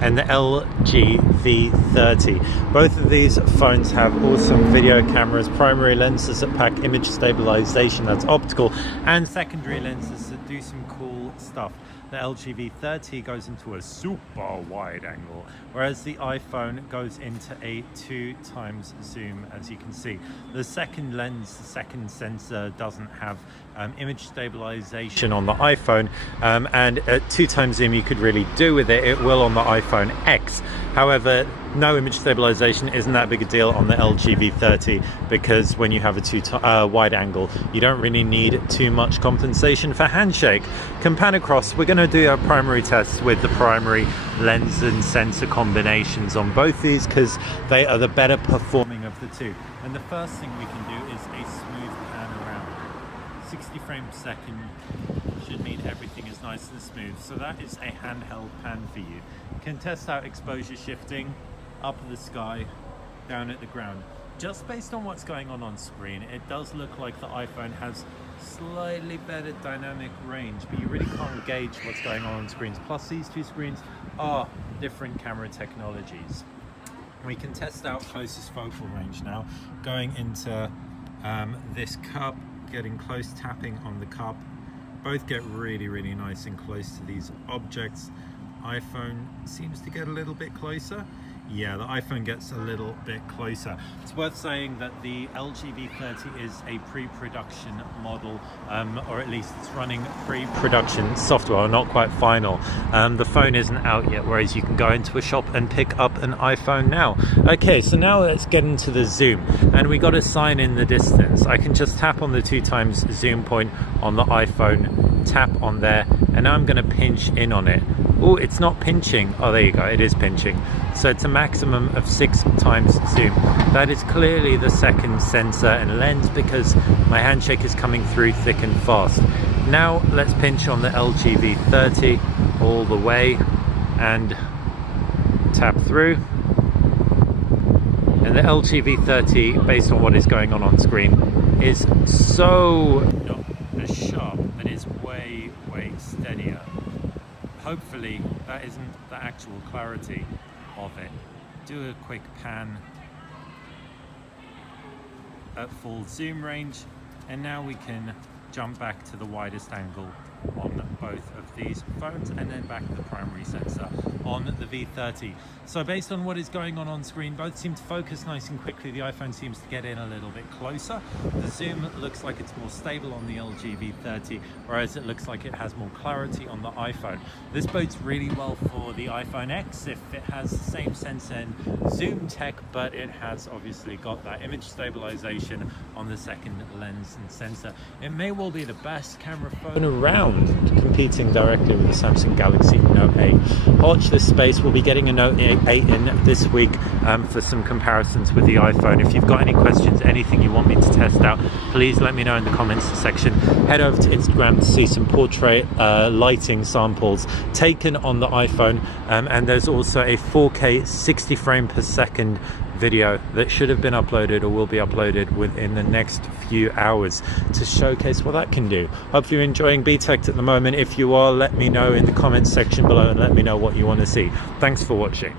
and the LG V30. Both of these phones have awesome video cameras, primary lenses that pack image stabilization, that's optical, and secondary lenses that do some cool stuff. The LG V30 goes into a super wide angle, whereas the iPhone goes into a 2x zoom, as you can see. The second lens, the second sensor, doesn't have image stabilization on the iPhone, and at 2x zoom you could really do with it. It will on the iPhone X. However, no image stabilization isn't that big a deal on the LG V30, because when you have a wide angle, you don't really need too much compensation for handshake. Pan across, we're going to do our primary tests with the primary lens and sensor combinations on both these, because they are the better performing of the two. And the first thing we can do is a smooth pan around. 60 frames per second should mean everything is nice and smooth. So that is a handheld pan for you. You can test out exposure shifting, up at the sky, down at the ground. Just based on what's going on screen, it does look like the iPhone has slightly better dynamic range, but you really can't gauge what's going on screens. Plus, these two screens are different camera technologies. We can test out closest focal range now, going into this cup, getting close, tapping on the cup. Both get really nice and close to these objects. iPhone seems to get a little bit closer. Yeah, the iPhone gets a little bit closer. It's worth saying that the LG V30 is a pre-production model, or at least it's running pre-production software, not quite final. The phone isn't out yet, whereas you can go into a shop and pick up an iPhone now. Okay, so now let's get into the zoom, and we got a sign in the distance. I can just tap on the 2x zoom point on the iPhone, tap on there, and now I'm going to pinch in on it. Oh, it's not pinching. Oh, there you go, it is pinching. So it's a maximum of 6x zoom. That is clearly the second sensor and lens, because my handshake is coming through thick and fast. Now let's pinch on the LG V30 all the way and tap through. And the LG V30, based on what is going on screen, is so not as sharp, and is way steadier. Hopefully that isn't the actual clarity of it. Do a quick pan at full zoom range, and now we can jump back to the widest angle on both of these phones, and then back to the primary sensor on the V30. So based on what is going on screen, both seem to focus nice and quickly. The iPhone seems to get in a little bit closer. The zoom looks like it's more stable on the LG V30, whereas it looks like it has more clarity on the iPhone. This bodes really well for the iPhone X if it has the same sensor and zoom tech, but it has obviously got that image stabilization on the second lens and sensor. It may well be the best camera phone around, competing directly with the Samsung Galaxy Note 8. Watch this space. We'll be getting a Note 8 in this week for some comparisons with the iPhone. If you've got any questions, anything you want me to test out, please let me know in the comments section. Head over to Instagram to see some portrait lighting samples taken on the iPhone, and there's also a 4K 60 frame per second video that should have been uploaded or will be uploaded within the next few hours to showcase what that can do. Hope you're enjoying BTech at the moment. If you are, let me know in the comments section below and let me know what you want to see. Thanks for watching.